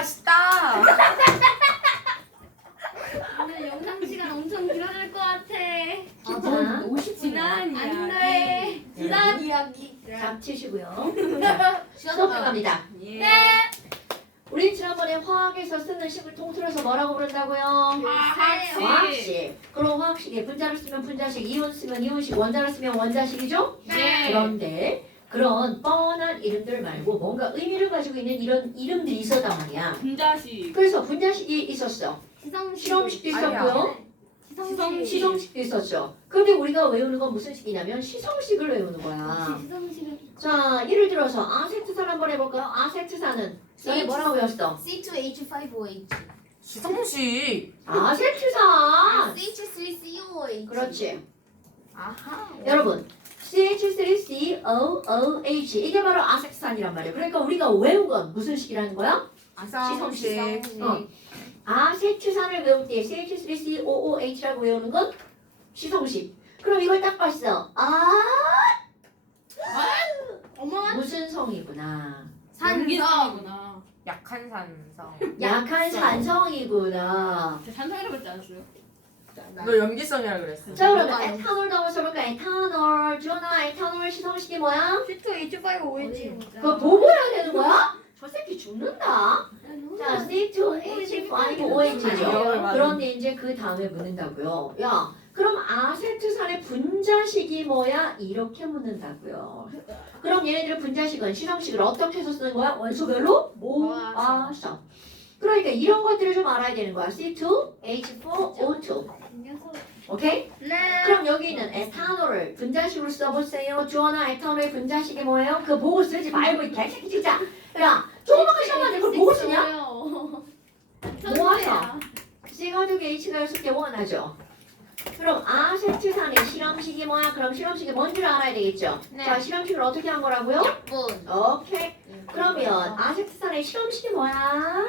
맛있다. 오늘 영상 시간 엄청 길어질 것 같아. 자, 50분 지난 안돼. 지난 이야기. 잡치시고요. 자, 수업 들어갑니다. 예. 우리 지난번에 화학에서 쓰는 식을 통틀어서 뭐라고 부른다고요? 화학식. 화학식. 그럼 화학식에 분자를 쓰면 분자식, 이온 쓰면 이온식, 원자를 쓰면 원자식이죠? 네. 그런데 그런 뻔한 이름들 말고 뭔가 의미를 가지고 있는 이런 이름들이 있었단 말이야. 분자식. 그래서 분자식이 있었어. 시성식. 실험식도 있었고요. 시성식. 시성식도 있었죠. 그런데 우리가 외우는 건 무슨 식이냐면 시성식을 외우는 거야. 시성식은 자, 예를 들어서 아세트산 한번 해볼까요? 아세트산은 너희 뭐라고 외웠어? C2H5OH. 시성식. 아세트산! CH3COOH. 그렇지. 아하. 여러분, CH3COOH 이게 바로 아세트산이란 말이에요. 그러니까 우리가 외운 건 무슨 식이라는 거야? 시성식. 어. 아세트산을 외울 때 CH3COOH라고 외우는 건 시성식. 그럼 이걸 딱 봤어. 어머. 무슨 성이구나. 산성. 약한 산성. 약한 산성이구나. 산성이라고 했지 않았어요? 너 연기성이라 그랬어. 자, 그러면 에탄올 한번 써볼까? 에탄올. 주원아, 에탄올 시성식이 뭐야? C2H5OH. 그거 보고 해야 되는 거야? 저 새끼 죽는다. 자, C2H5OH죠. 그런데 이제 그 다음에 묻는다고요. 야, 그럼 아세트산의 분자식이 뭐야? 이렇게 묻는다고요. 그럼 얘네들의 분자식은 시성식을 어떻게 해서 쓰는 거야? 원소별로 모아서. 그러니까 이런 것들을 좀 알아야 되는 거야. C2H4O2. 오케이? 네. 그럼 여기 있는 에탄올을 분자식으로 써보세요. 주원아, 에탄올의 분자식이 뭐예요? 그거 보고 쓰지 말고 이 개새끼 진짜. 야, 조금만 시험하는데 그걸 보고 쓰냐? 모아서. C 가족이 H가 6개 원하죠. 그럼 아세트산의 실험식이 뭐야? 그럼 실험식이 뭔지를 알아야 되겠죠? 네. 자, 실험식을 어떻게 한 거라고요? 분. 오케이. 그러면 아세트산의 실험식이 뭐야?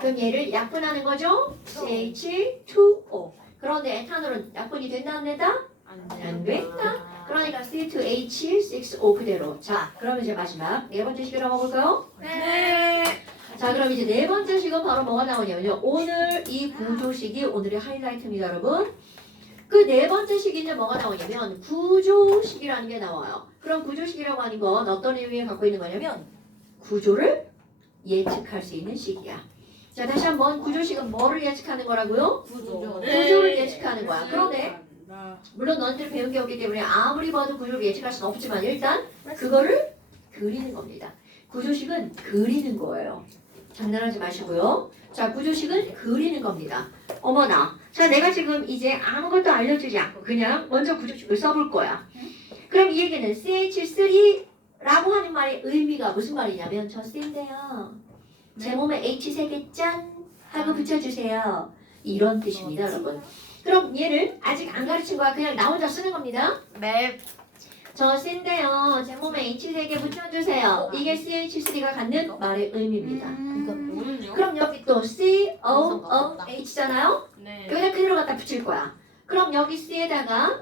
그럼 얘를 약분하는 거죠? CH2O. 그런데 에탄올은 약분이 된다 안 된다? 안 된다. 그러니까 C2H6O 그대로. 자, 그러면 이제 마지막 네 번째 식을 한번 볼까요? 네. 자, 그럼 이제 네 번째 식은 바로 뭐가 나오냐면요. 오늘 이 구조식이 오늘의 하이라이트입니다, 여러분. 그 네 번째 식이 이제 뭐가 나오냐면 구조식이라는 게 나와요. 그럼 구조식이라고 하는 건 어떤 의미를 갖고 있는 거냐면 구조를 예측할 수 있는 식이야. 자, 다시 한번 구조식은 뭐를 예측하는 거라고요? 구조를 예측하는 거야. 그런데 물론 너희들이 배운 게 없기 때문에 아무리 봐도 구조를 예측할 수는 없지만 일단 그거를 그리는 겁니다. 구조식은 그리는 거예요. 장난하지 마시고요. 자, 구조식은 그리는 겁니다. 어머나. 자, 내가 지금 이제 아무것도 알려주지 않고 그냥 먼저 구조식을 써볼 거야. 그럼 이 얘기는 CH3라고 하는 말의 의미가 무슨 말이냐면 저 쎄인데요. 제 몸에 H 3개 짠 하고 붙여주세요. 이런 뜻입니다, 여러분. 그럼 얘를 아직 안 가르친 거야. 그냥 나 혼자 쓰는 겁니다. 네. 저 쎄인데요. 제 몸에 H 3개 붙여주세요. 이게 CH3가 갖는 말의 의미입니다. 그럼 여기 또 COOH잖아요. 네. 여기다 그대로 갖다 붙일 거야. 그럼 여기 C에다가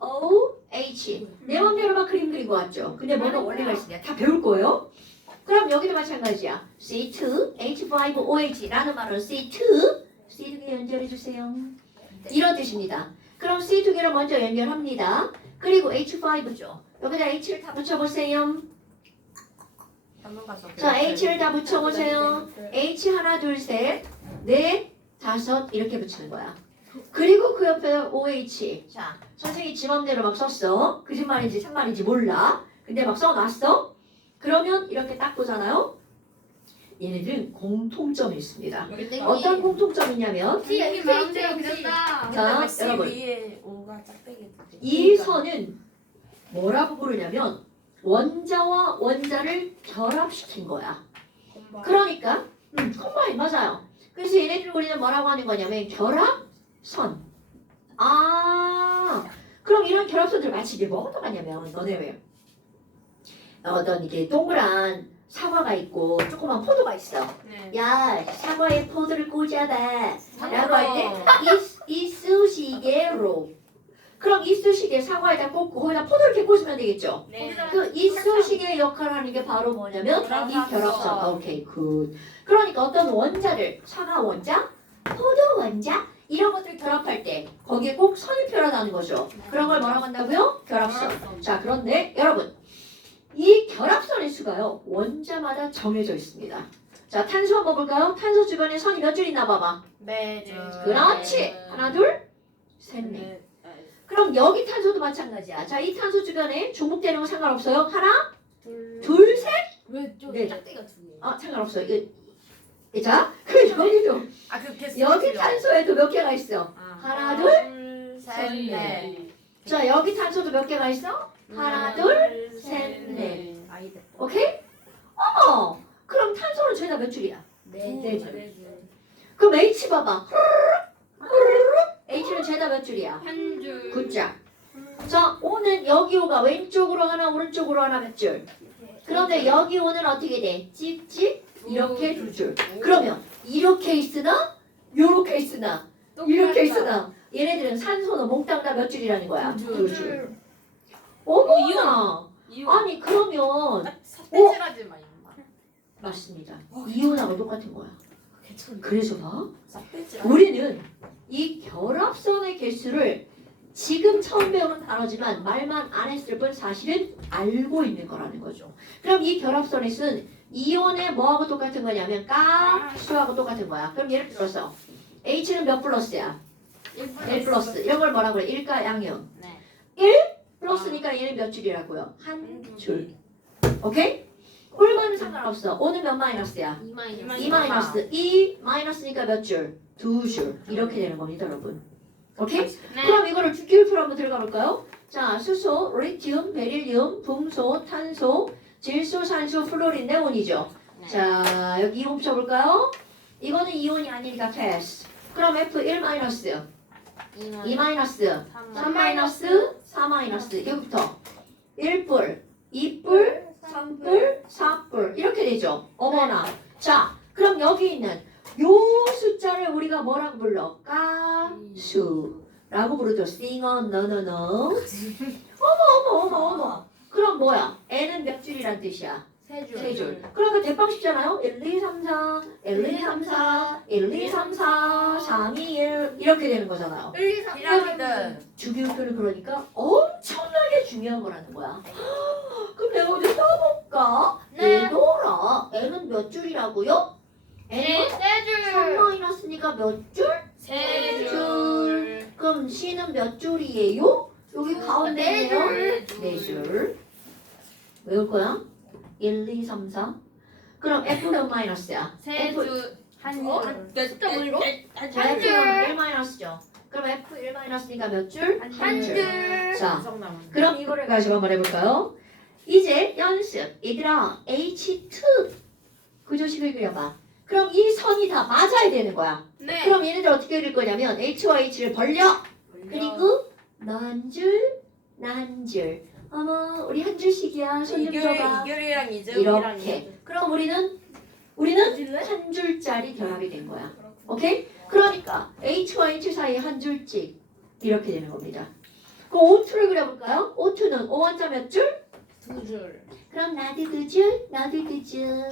COOH 내 맘대로 막 그림 그리고 왔죠. 근데 뭐가 원리가 있으냐 다 배울 거예요. 그럼 여기도 마찬가지야. C2H5OH라는 말은 C2개 연결해주세요. 이런 뜻입니다. 그럼 C2개를 먼저 연결합니다. 그리고 H5죠. 여기다 H를 다 붙여보세요. 자, H를 다 붙여보세요. H 하나, 둘, 셋, 넷, 다섯 이렇게 붙이는 거야. 그리고 그 옆에 OH. 자, 선생님이 지 맘대로 막 썼어. 거짓말인지 참말인지 몰라. 근데 막 써놨어. 그러면 이렇게 딱 보잖아요. 얘네들은 공통점이 있습니다. 어떤 공통점이냐면 여기 마음대로 그렸다. 자, 여러분 위에 오가 짝대기. 이 선은 뭐라고 부르냐면 원자와 원자를 결합시킨 거야. 그러니까 콤바인 맞아요. 그래서 얘네들 우리는 뭐라고 하는 거냐면 결합선. 아, 그럼 이런 결합선들 마치 이게 뭐가 똑같냐면 너네 왜 어떤 이게 동그란 사과가 있고 조그만 포도가 있어. 네. 야, 사과에 포도를 꽂아봐 라고 할 때 이 수시개로 그럼 이쑤시개 사과에다 꽂고 거기다 포도 이렇게 꽂으면 되겠죠. 네. 그 이쑤시개의 역할을 하는 게 바로 뭐냐면 이 결합선. 오케이 굿. 그러니까 어떤 원자를 사과 원자, 포도 원자 이런 것들 결합할 때 거기에 꼭 선이 표현하는 거죠. 그런 걸 뭐라고 한다고요? 결합선. 자 그런데 여러분 이 결합선의 수가요 원자마다 정해져 있습니다. 자 탄소 한번 볼까요? 탄소 주변에 선이 몇 줄 있나 봐봐. 네. 그렇지. 하나 둘 셋 넷. 그럼 여기 탄소도 마찬가지야. 자 이 탄소 주변에 중복되는 거 상관없어요. 하나 둘 셋. 왜저 네. 짝대기가 두 개? 아 상관없어요. 자 그 여기도 아그 개수. 여기 탄소에도 몇 개가 있어. 하나 둘. 셋, 넷. 자 여기 탄소도 몇 개가 있어? 하나 둘 셋, 넷. 아이들. 오케이? 어머 그럼 탄소는 죄다 몇 줄이야? 네 줄. 줄. 그럼 H 봐봐. H는 죄다 몇 줄이야? 한 줄. 굿자. 자 O는 여기 O가 왼쪽으로 하나 오른쪽으로 하나 몇 줄? 그런데 여기 O는 어떻게 돼? 찍찍 이렇게 두 줄. 그러면 이렇게 있으나 요렇게 있으나 이렇게 있으나 얘네들은 산소는 몽땅 다 몇 줄이라는 거야? 두 줄. 어머나. 이유. 아니 그러면 삿대질하지 마 임마. 맞습니다. 이온하고 똑같은 거야. 그래서 봐. 삿대질. 우리는 이 결합선의 개수를 지금 처음 배우는 단어지만 말만 안 했을 뿐 사실은 알고 있는 거라는 거죠. 그럼 이 결합선의 수는 이온의 뭐하고 똑같은 거냐면 가수하고 똑같은 거야. 그럼 예를 들어서 H는 몇 플러스야? 1 플러스. 이런 걸 뭐라고 그래? 1가 양형. 네. 1 플러스니까 얘는 몇 줄이라고요? 한 줄. 오케이? 얼마는 상관없어. O는 몇 마이너스야? 2 마이너스. 2 마이너스. 2 마이너스니까 몇 줄? 두 줄. 이렇게 되는 겁니다, 여러분. 오케이? 네. 그럼 이거를 주기율표로 한번 들어가 볼까요? 자, 수소, 리튬, 베릴륨, 붕소, 탄소, 질소, 산소, 플로린, 네온이죠. 네. 자, 여기 이온 붙여볼까요? 이거는 이온이 아니니까 패스. 그럼 F1 마이너스, 2 마이너스, 3 마이너스, 4 마이너스. 여기부터 1뿔, 2뿔, 3뿔, 4뿔. 이렇게 되죠. 어머나. 자, 그럼 여기 있는 요 숫자를 우리가 뭐라고 불러? 가수라고 부르죠. 싱어, 너너너. 어머. 그럼 뭐야? N은 몇 줄이란 뜻이야? 세 줄. 세 줄. 그러니까 대방식잖아요. 1, 2, 3, 4, 1, 2, 3, 4, 1, 2, 3, 4, 3, 2, 1 이렇게 되는 거잖아요. 1, 2, 3, 피라미드. 주기율표는 그러니까 엄청나게 중요한 거라는 거야. 그럼 내가 어디 써볼까? 네. 얘들아, N은 몇 줄이라고요? N은 3 줄. 마이너스니까 몇 줄? 세 줄. 그럼 C는 몇 줄이에요? 여기 가운데네요. 네 네 줄. 외울 거야? 1, 2, 3, 4. 그럼 F는 마이너스야. 세 줄. 한 줄. 숫자 뭐 이거? 자, 한 줄. F는 1 마이너스죠. 그럼 F 1 마이너스니까 몇 줄? 한 줄. 자, 그럼 이거를 가지고 한번 해볼까요? 이제 연습. 얘들아, H2 구조식을 그려봐. 그럼 이 선이 다 맞아야 되는 거야. 네. 그럼 얘네들 어떻게 그릴 거냐면 H와 H를 벌려. 그리고 난줄, 난줄. 어머, 우리 한 줄씩이야. 손 좀 줘봐. 이결이랑 이재욱이랑 이렇게. 그럼 우리는 한 줄짜리 결합이 된 거야. 오케이? 그러니까 H와 H 사이에 한 줄씩 이렇게 되는 겁니다. 그럼 O2를 그려볼까요? O2는 O 원자 몇 줄? 두 줄. 그럼 나도 두 줄, 나도 두 줄.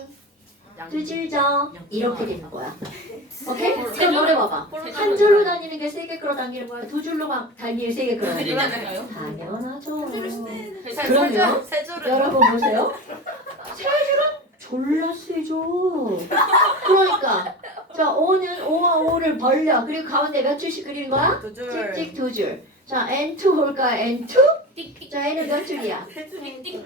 두 줄죠. 이렇게 되는 거야. 오케이? 그럼 노래 봐봐. 한 줄로 다니는 게 세 개 끌어당기는 거야. 두 줄로 다니는 게 세 개 끌어당기는 거야. 당연하죠. 그러면 세 줄은 여러분 보세요. 세 줄은 졸라 세죠. 그러니까 자 O는 O와 O를 벌려. 그리고 가운데 몇 줄씩 그리는 거야? 두 줄. 찍찍 두 줄. 자 N2 볼까? N2? 자 N은 몇 줄이야?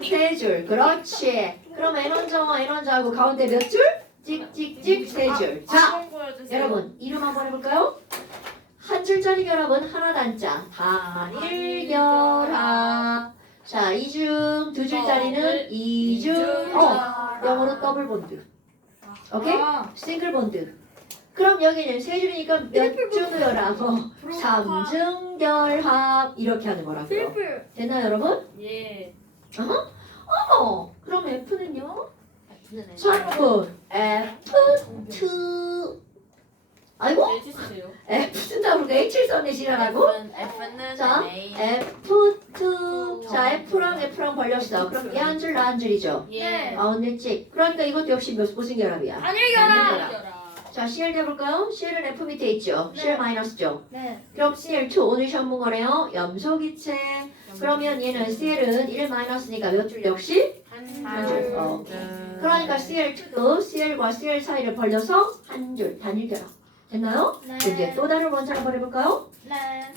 세 줄. 그렇지. 그럼 N1자와 N1자하고 가운데 몇 줄? 찍찍찍 세 줄. 자 여러분 이름 한번 해볼까요? 한 줄짜리 결합은 하나 단자 단일 결합. 자 이중 두 줄짜리는 이중 영어로 더블 본드. 오케이? 싱글 본드. 그럼 여기는 세 줄이니까 몇 중 결합? 삼중 결합 이렇게 하는 거라고요. 됐나요 여러분? 예. 어머 그럼 F는요? F는 자 여러분 F2 아이고 해주세요. F 쓴다 우리가 H를 썼네 지랄하고. F는 자, A. F2. 자, F랑 벌렸어. 그럼 얘 한 줄, 나 한 줄이죠. 예. 가운데 찍. 그러니까 이것도 역시 무슨 결합이야? 단일결합. 자, CL 해볼까요? CL은 F 밑에 있죠. 네. CL 마이너스죠. 네. 그럼 CL2 오늘 시험 본 거네요. 염소기체. 그러면 얘는 CL은 1 마이너스니까 몇 줄 역시? 한 줄. 그러니까 CL2도 CL과 CL 사이를 벌려서 한 줄 단일 결합. 됐나요? 네. 이제 또 다른 원자 한번 해볼까요? 네.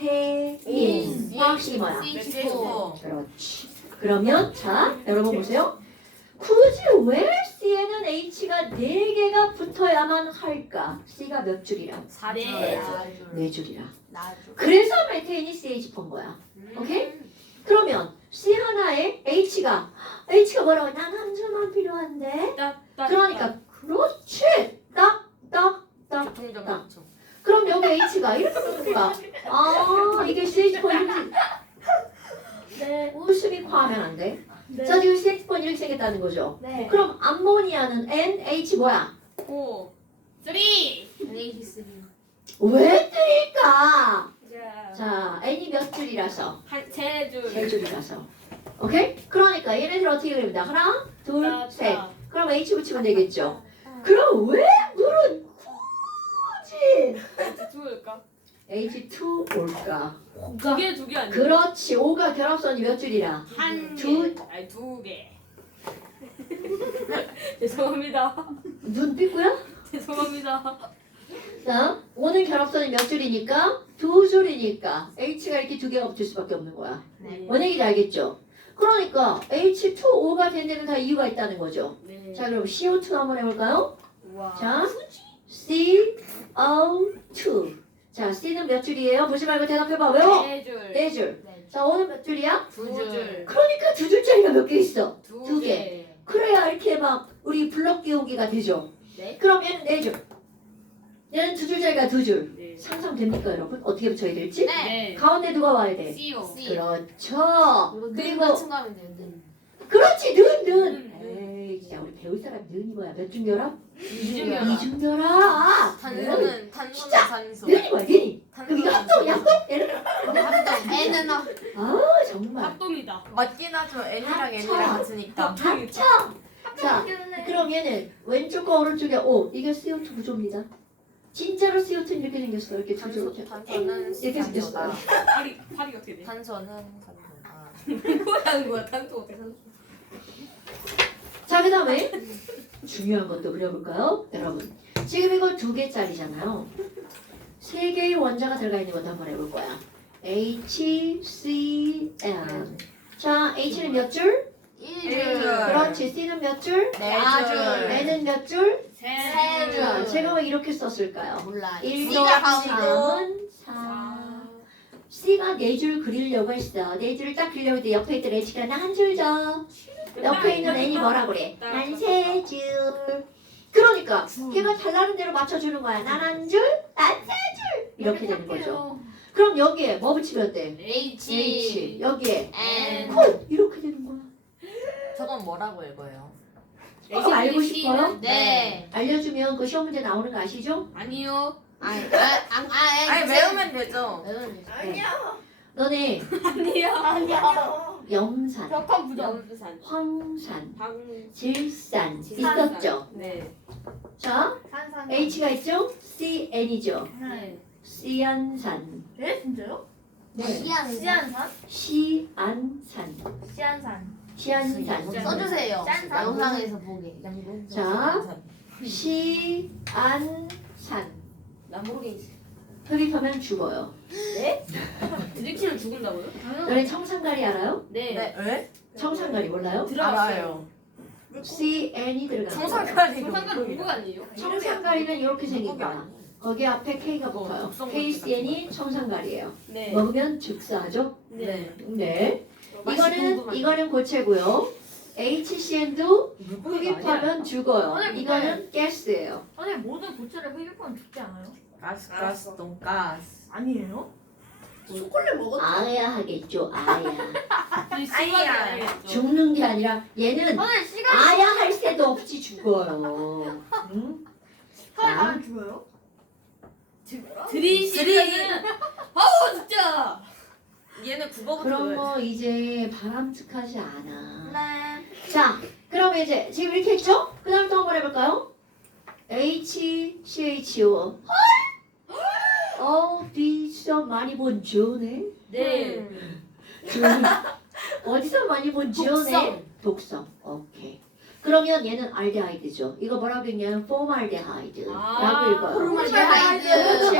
메테인. 화학식이 뭐야? C4. 그렇지. 그러면 자, 여러분 보세요. 굳이 왜 C에는 H가 4개가 붙어야만 할까? C가 몇 줄이라? 4줄. 4줄이라. 나주. 그래서 메테인이 CH 본 거야. 오케이? 그러면 C 하나에 H가 뭐라고? 난 한 줄만 필요한데. 그러니까 그렇지. 딱. 동전 딱. 맞죠. 그럼 여기 H가 이렇게 붙을까? 아, 이게 CH 번 이렇게. 네. 웃음이 과하면 안 돼. 네. 자, 지금 CH 번 이렇게 생겼다는 거죠. 네. 그럼 암모니아는 NH 뭐야? 3. NH3. 왜 뜨릴까? 자. 자, N이 몇 줄이라서? 세 줄. 3줄이라서. 오케이? 그러니까 얘네들 어떻게 그립니다. 하나, 둘, 셋. 그럼 H 붙이면 되겠죠. 그럼 왜 물은 굳이 두일까? H2 올까? 두 개 아니야? 그렇지. 5가 결합선이 몇 줄이라? 한 두- 개. 아니 두 개. 죄송합니다. 눈 삐꾸야? 죄송합니다. 자, 5는 결합선이 몇 줄이니까? 2줄이니까 H가 이렇게 2개가 붙을 수밖에 없는 거야. 네. 뭔 얘기인지 알겠죠? 그러니까 H2O가 된 데는 다 이유가 있다는 거죠. 네. 자, 그럼 CO2 한번 해볼까요? 와. 자, CO2. 자, C는 몇 줄이에요? 보지 말고 대답해봐. 외워! 네 줄. 4줄. 자, O는 몇 줄이야? 두 두 줄. 줄. 그러니까 2줄짜리가 몇 개 있어? 두 두 개. 그래야 이렇게 막 우리 블럭 끼우기가 되죠. 네. 그럼 얘는 4줄. 얘는 2줄짜리가 2줄. 네. 상상됩니까, 여러분? 어떻게 붙여야 될지? 네. 가운데 누가 와야 돼? 씨오. 그렇죠. 그리고 층가면 돼요. 는. 그렇지, 는. 는. 에이, 진짜 우리 배울 사람 는이 뭐야? 몇 중 결합? 이중결합. 이중 결합. 단소는 단소. 는이 뭐야, 는이? 그럼 이거 합동, 약동? 이렇게. 합동. N은 아, 정말. 합동이다. 맞긴 하죠. N이랑 합쳐. N이랑 같으니까. 합쳐. 자, 그럼 얘는 왼쪽과 오른쪽에 O. 이게 CO2 구조입니다. 진짜로 CO2는 이렇게 생겼어. 이렇게 두 줄. 단소는 이렇게 생겼어요. 단소다. 팔이 어떻게 돼? 단소는 단소. 아. 뭐야 뭐야 단소 어떻게 단소? 자, 그 다음에 중요한 것도 그려볼까요? 여러분, 지금 이거 2개짜리잖아요. 3개의 원자가 들어가 있는 것도 한번 해볼 거야. HCl. 자, H는 몇 줄? 1줄. 그렇지. C는 몇 줄? 4줄. N은 몇 줄? 세 자, 줄. 제가 왜 이렇게 썼을까요? 몰라. 1 C가 더하기 가운데로. 3은 4. C가 4줄 그리려고 했어. 4줄을 딱 그리려고 했더니 옆에 있던 H가 나 한 줄 더. 옆에 있는 N이 뭐라 그래? 난 3줄. 그러니까 걔가 달라는 대로 맞춰주는 거야. 난 한 줄, 난 3줄. 이렇게 되는 거죠. 그럼 여기에 뭐 붙이면 돼? H. 여기에 N. 콜. 이렇게 되는 거야. 저건 뭐라고 읽어요? 그거 알고 싶어요? 네. 알려주면 그 시험 문제 나오는 거 아시죠? 아니요. 아니 외우면 되죠. 아니야. 너네 아니야. 염산, 벽화 부정. 연산. 황산, 방. 질산 질산. 있었죠? 네. 자, 산산. H가 있죠? CN이죠? 네. 시안산. 네 진짜요? 네. 시안산? 시안산. 시안산. 시안산. 써주세요. 짠산. 영상에서 보게. 양동. 자. 시안산. 나 모르겠어. 흡입하면 죽어요. 드립치면 죽는다고요? 너네 청산가리 알아요? 네. 네. 에? 청산가리 몰라요? 알아요. CN이 들어가요. 청산가리. 청산가루 미국 아니에요? 청산가리는 이렇게 생긴 미국이 거야. 아니에요. 거기 앞에 K가 붙어요. KCN이 청산가리예요. 네. 먹으면 즉사하죠? 네. 네. 맛이 궁금하네. 이거는 고체고요. HCN도 물고기가 아니야. 흡입하면 죽어요. 아니, 이거는 가스예요. 아니 모든 고체를 흡입하면 죽지 않아요? 가스 돈가스. 아니에요? 초콜릿 먹었. 아야 하겠죠. 아야. 아니야. 죽는 게 아니라 얘는 선생님 시간 아야 할 새도 없이 죽어요. 응? 시간이 자, 가면 죽어요? 드리시면은 아우 진짜. 얘는 국어부터 그런 외워야지. 거 이제 바람직하지 않아. 네. 자, 그러면 이제 지금 이렇게 했죠? 그 다음 또 한번 해볼까요? HCHO. 어디서 많이 본 조네? 네. 어디서 많이 본 지원의 독성. 오케이. 그러면 얘는 알데하이드죠. 이거 뭐라고 읽냐면 포말데하이드라고 아, 읽어요. 포말데하이드. 그렇지.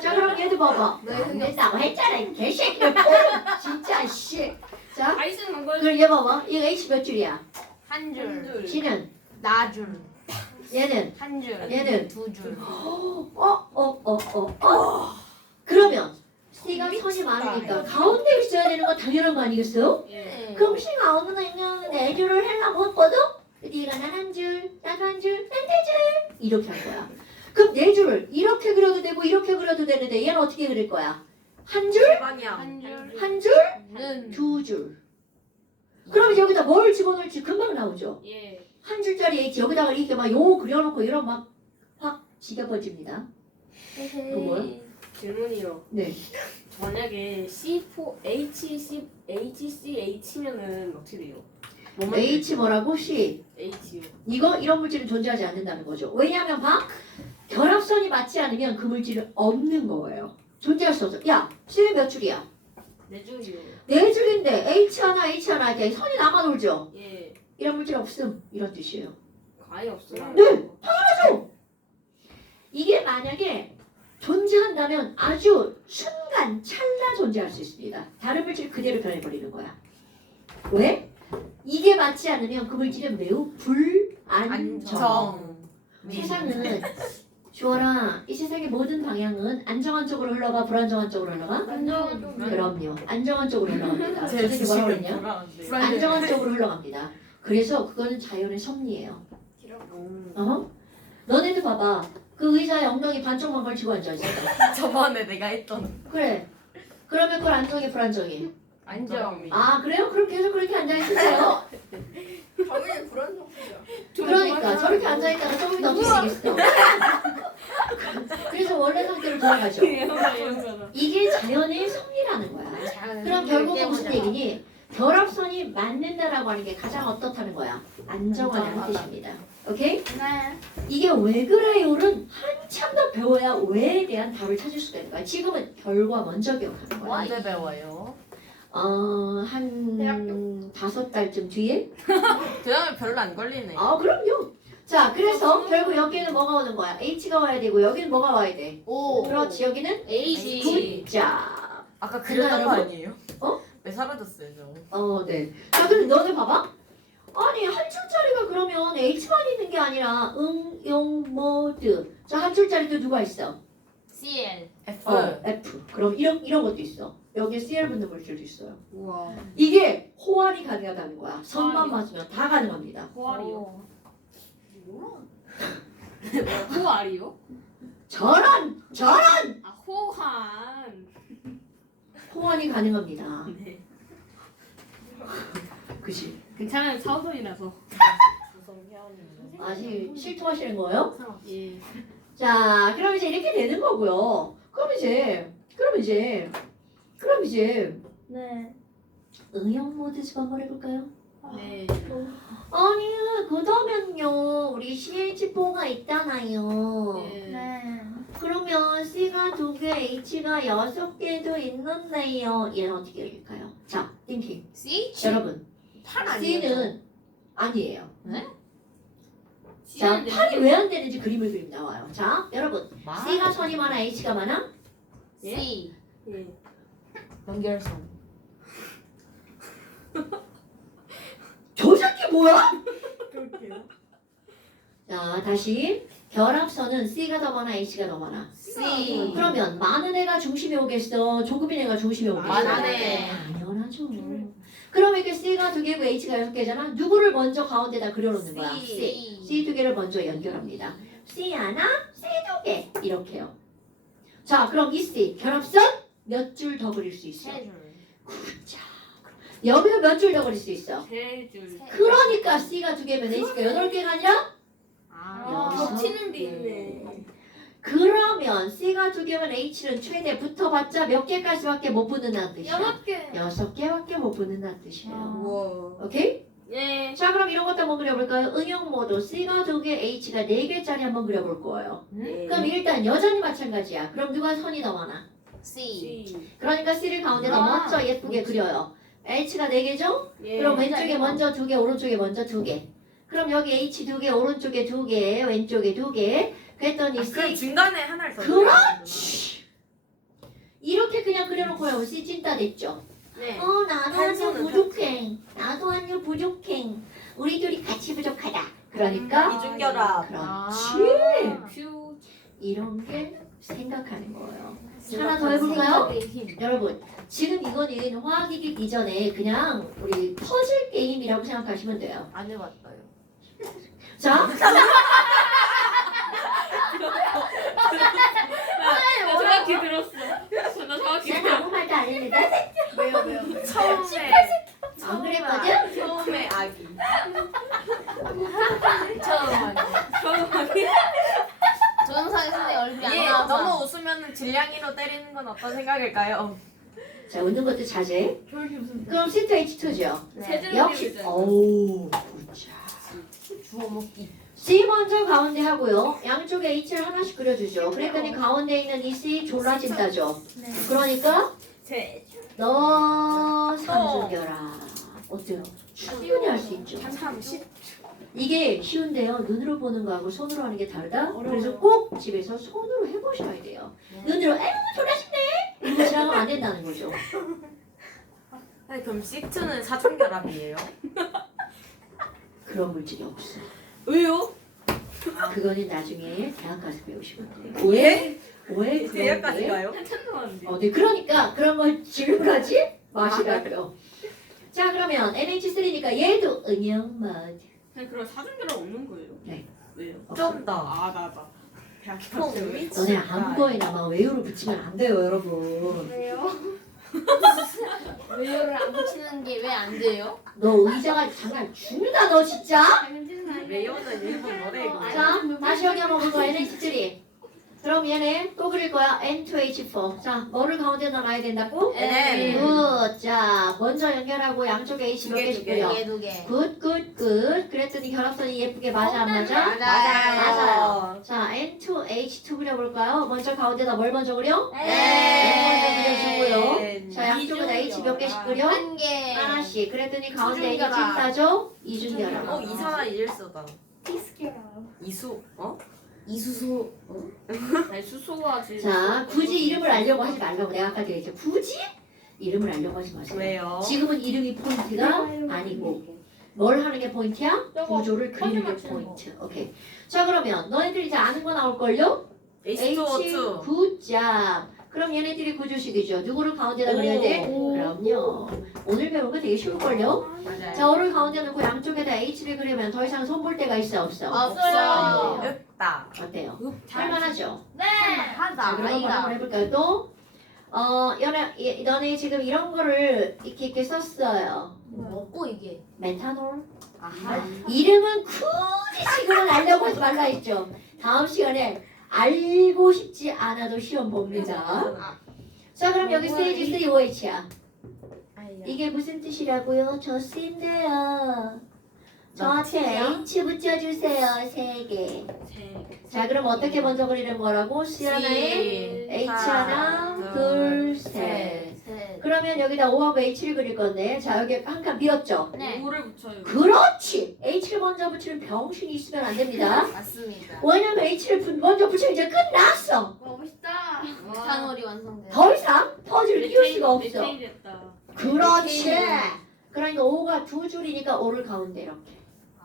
자 그럼 얘도 봐봐. 안 된다고 했잖아 이 개새끼들. 진짜 씨. 자 아이스는 간 거예요. 그럼 얘 봐봐. 이거 H 몇 줄이야? 한 줄. C는 나줄. 얘는 한 줄. 얘는 두 줄. 그러면 C가 선이 많으니까 가운데 있어야 되는 거 당연한 거 아니겠어요? 예. 그럼 C가 없는 네 줄을 하려고 했거든? 네가 난 한 줄, 나도 한 줄, 난 네 줄 이렇게 할 거야. 그럼 네 줄을 이렇게 그려도 되고 이렇게 그려도 되는데 얘는 어떻게 그릴 거야? 한 줄? 방향. 한 줄. 한 줄? 는. 두 줄. 그럼 이제 여기다 뭘 집어넣을지 금방 나오죠? 예. 한 줄짜리 H 여기다가 이렇게 막 요 그려놓고 이러면 막 확 지겨버집니다. 그거 뭐야? 질문이요. 네. 만약에 HCH면은 어떻게 돼요? H 뭐라고? C. H요. 이거 이런 물질은 존재하지 않는다는 거죠. 왜냐하면 봐. 결합선이 맞지 않으면 그 물질은 없는 거예요. 존재할 수 없어. 야, C는 몇 줄이야? 네 줄이요. 네 줄인데 H 하나 이렇게 선이 남아 돌죠. 예. 이런 물질 없음 이런 뜻이에요. 아예 없어요. 네. 이게 만약에 존재한다면 아주 순간 찰나 존재할 수 있습니다. 다른 물질 그대로 변해버리는 거야. 왜? 이게 맞지 않으면 그 물질은 매우 불안정. 정. 세상은 주어라 이 세상의 모든 방향은 안정한 쪽으로 흘러가 불안정한 쪽으로 흘러가? 그럼요. 안정한 쪽으로 흘러갑니다. 제 선생님이 뭐라고 지식은 그랬냐? 불안한데. 안정한 쪽으로 흘러갑니다. 그래서 그거는 자연의 섭리예요. 너네도 봐봐. 그 의자에 엉덩이 반쪽만 걸치고 앉아있어. 저번에 내가 했던 그래. 그러면 그걸 안정해 불안정해? 안정. 아 그래요? 그럼 계속 그렇게 앉아있으세요. 당연히 불안정이야. 그러니까 저렇게 앉아있다가 조금 더 뒤지겠어. 그래서 원래 상태로 돌아가죠. 이게 자연의 섭리라는 거야. 그럼 결국 무슨 얘기니? 결합선이 맞는다라고 하는 게 가장 어떻다는 거야? 안정하다는 뜻입니다. 오케이? 네. 이게 왜 그래요는 한참 더 배워야 왜에 대한 답을 찾을 수가 있는 거야. 지금은 결과 먼저 기억하는 거야. 언제 배워요? 한 5달쯤 뒤에? 대학을 별로 안 걸리네. 아, 그럼요. 자, 그래서 결국 여기는 뭐가 오는 거야? H가 와야 되고 여기는 뭐가 와야 돼? 오. 그렇지, 여기는 H. 자. 아까 그렸던 거 여러분? 아니에요? 어? 왜 사라졌어요, 저? 네. 자, 근데 너네 봐봐. 아니, 한 줄짜리가 그러면 H만 있는 게 아니라 용, 모드. 자, 한 줄짜리도 누가 있어? CL. F. F. 그럼 이런 것도 있어. 여기에 CL 붙는 물질도 있어요. 우와. 이게 호환이 가능하다는 거야. 선만 호환이. 맞으면 다 가능합니다. 호알이요. 오. 호알이요? 저런! 아 호한. 호환이 가능합니다. 네. 그치? 괜찮아요. 사오선이라서. 아직 실토하시는 거예요? 예. 자, 그럼 이제 이렇게 되는 거고요. 그럼 이제 네. 응용 모드 좀 한번 해볼까요? 네. 아니, 그러면요. 우리 CH4가 있잖아요. 예. 네. 그러면 C가 2개, H가 6개도 있는데요. 얘는 어떻게 읽을까요? 자, 띵킹. C? 여러분, 팔 아니에요? C는 아니에요. 자, C는 8이 왜 안 되는지 그림을 그리면 나와요. 자, 여러분, 마. C가 선이 많아, H가 많아? C. 예. 연결선. 저 새끼 뭐야? 그렇게요? 자, 다시. 결합선은 C가 더 많아, H가 더 많아? C. 그러면 많은 애가 중심에 오겠어? 조금인 애가 중심에 오겠어? 많은 애. 당연하죠. 그럼 이렇게 C가 2개고 H가 6개잖아? 누구를 먼저 가운데다 그려놓는 거야? C. C 2개를 먼저 연결합니다. C 하나, C 2개. 이렇게요. 자, 그럼 이 C 결합선 몇 줄 더 그릴 수 있어? 세 줄. 자, 여기서 몇 줄 더 그릴 수 있어? 세 줄. 그러니까 C가 2개면 H가 8개가 아니라 아. 여섯 겹치는 게 개. 있네. 그러면 그러면 C가 2개면 H는 최대 붙어봤자 몇 개까지밖에 못 붙는다는 뜻이야. 6개. 6개밖에 못 붙는다는 뜻이에요. 우와. 오케이? 예. 자 그럼 이런 것도 한번 그려볼까요? 응용 모드 C가 2개, H가 4개짜리 한번 그려볼 거예요. 그럼 일단 여전히 마찬가지야. 그럼 누가 선이 더 많아? C. 그러니까 C를 가운데다 아, 먼저 예쁘게 그려요. H가 4개죠? 예. 그럼 왼쪽에 먼저 2개, 오른쪽에 먼저 2개. 그럼 여기 H 2개, 오른쪽에 2개, 왼쪽에 2개. 그랬더니 그럼 C 중간에 하나를 더. 그렇지. 이렇게 그냥 그려놓고요. C 찐따 됐죠? 네. 나도 한유 탄소는 부족해. 나도 한유 부족해. 우리 둘이 같이 부족하다. 그러니까 이중결합. 그렇지. 큐. 이런 게 생각하는 거예요. 하나 더 해볼까요? 여러분 지금 이거는 화학이기 이전에 그냥 우리 퍼즐 게임이라고 생각하시면 돼요. 안 해봤어요. 자, 나 정확히 들었어. 나 정확히 난 들었어. 아무 말도 안 했는데 왜요? 처음에 안 그랬거든? 처음에 아기. 처음하게. 조영상의 선생님 얼굴이 안 예, 나와서. 너무 웃으면 질량이로 때리는 건 어떤 생각일까요? 자, 웃는 것도 자제. 그럼 시트 H2죠. 네. 역시 오우 굿자. 주워 먹기. C 먼저 가운데 하고요. 양쪽에 H를 하나씩 그려주죠. 그랬더니 가운데 있는 이 C 졸라진다죠. 그러니까 너 삼중결합. 어때요? 충분히 할 수 있죠. 30. 이게 쉬운데요. 눈으로 보는 거하고 손으로 하는 게 다르다. 그래서 꼭 집에서 손으로 해보셔야 돼요. 눈으로 에휴 졸라진네 이러고 지나가면 안 된다는 거죠. 아니, 그럼 C2는 사중결합이에요? 그런 물질이 없어. 왜요? 그거는 나중에 대학 가서 배우시면 돼요. 왜? 왜 대학까지 그런 게? 가요? 괜찮던데. 네, 그러니까 그런 걸 지금까지 마시라고요. 자, 그러면 NH3니까 얘도 음영 모드. 그냥 그런 사준결합 없는 거예요? 네. 왜요? 좀 더. 나. 대학 너네 아무거에나 막 외우로 붙이면 안 돼요, 여러분. 왜요? 외유를 안 붙이는 게 왜 안 돼요? 너 의자가 장난 죽는다, 너 진짜. 외우는 일본 노래 이거. 자, 다시 여기 한번 볼까 NH3. 그럼 얘네 또 그릴 거야. N2H4. 자, 뭐를 가운데 넣어놔야 된다고? NN. 굿. 자, 먼저 연결하고 양쪽에 H 몇 두 개, 개씩 두 개. 그려. 두 개. 굿, 굿, 굿. 그랬더니 결합선이 예쁘게 맞아, 안 맞아? 맞아요. 자, N2H2 그려볼까요? 먼저 가운데다 뭘 먼저 그려? 네. 그려주고요. 자, 양쪽에다 H 몇 개씩 그려? 한 개. 하나씩. 그랬더니 가운데 H 이중결합. 찐따죠? 이중결합. 이상한 일수다. 이수. 어? 이수수. 아니 수소가지. 자, 굳이 이름을 알려고 하지 말라고 내가 아까 얘기했죠. 굳이 이름을 알려고 하지 마세요. 왜요? 지금은 이름이 포인트가 아니고 뭘 하는 게 포인트야? 구조를 그리는 게 포인트. 오케이. 자, 그러면 너희들 이제 아는 거 나올걸요? H2O2. 9자. 그럼 얘네들이 구조식이죠. 누구를 가운데다 그려야 돼? 그럼요. 오늘 배운 거 되게 쉬울걸요? 맞아요. 자, 오를 가운데 놓고 양쪽에다 H를 그리면 더 이상 손 볼 데가 있어 없어? 없어요. 없다. 어때요? 할만하죠? 네. 자, 하다. 그럼 한번 해볼까요? 또 너네 지금 이런 거를 이렇게 썼어요. 먹고 이게. 메탄올. 아하. 이름은 굳이 지금은 알려고 하지 말라 했죠. 다음 시간에 알고 싶지 않아도 시험 봅니다. 자, 그럼 여기 스테이지 3OH야. 이게 무슨 뜻이라고요? 저 C인데요. 저한테 H 붙여주세요. 3개. 자, 그럼 어떻게 먼저 그리는 거라고? C 하나에 H 하나, 둘, 셋. 셋. 그러면 여기다 O하고 H를 그릴 건데, 자, 여기 한 칸 비었죠? 네. 뭐를 붙여요? 그렇지! H를 먼저 붙이는 병신이 있으면 안 됩니다. 맞습니다. 왜냐면 H를 먼저 붙이면 이제 끝났어. 와 멋있다. 메탄올이 완성돼요. 더 이상 퍼즐을 끼울 수가 없어. 메테인 됐다. 그렇지! 그러니까 O가 두 줄이니까 O를 가운데 이렇게.